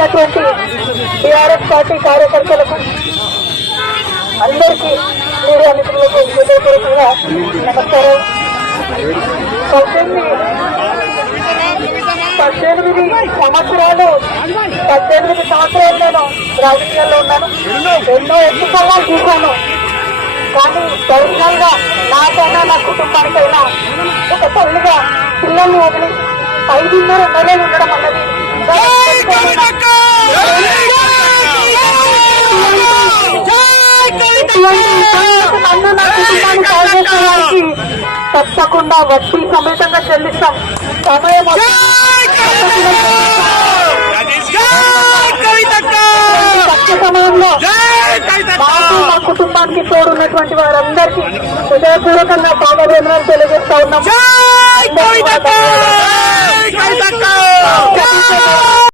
వచ్చినటువంటి TRS party కార్యకర్తలకు అందరికీ మీడియా మిత్రులకు హృదయపూర్వకంగా నమస్కారం. 18 సంవత్సరాలు నేను రాజకీయాల్లో ఉన్నాను. ఎన్నో ఎత్తుకోవాలని చూశాను. కానీ పర్సనల్ గా నాకైనా నా కుటుంబానికైనా ఒక తల్లిగా పిల్లల్ని వదిలి 5.5 నెలలు ఉండడం అన్నది నన్ను నా కుటుంబాన్ని సాధించడానికి తప్పకుండా వడ్డీ సమేతంగా చెల్లిస్తాం. సమయం సమయంలో మాకు మా కుటుంబానికి తోడున్నటువంటి వారందరికీ హృదయపూర్వకంగా భావవేదనలు తెలియజేస్తా ఉన్నాం.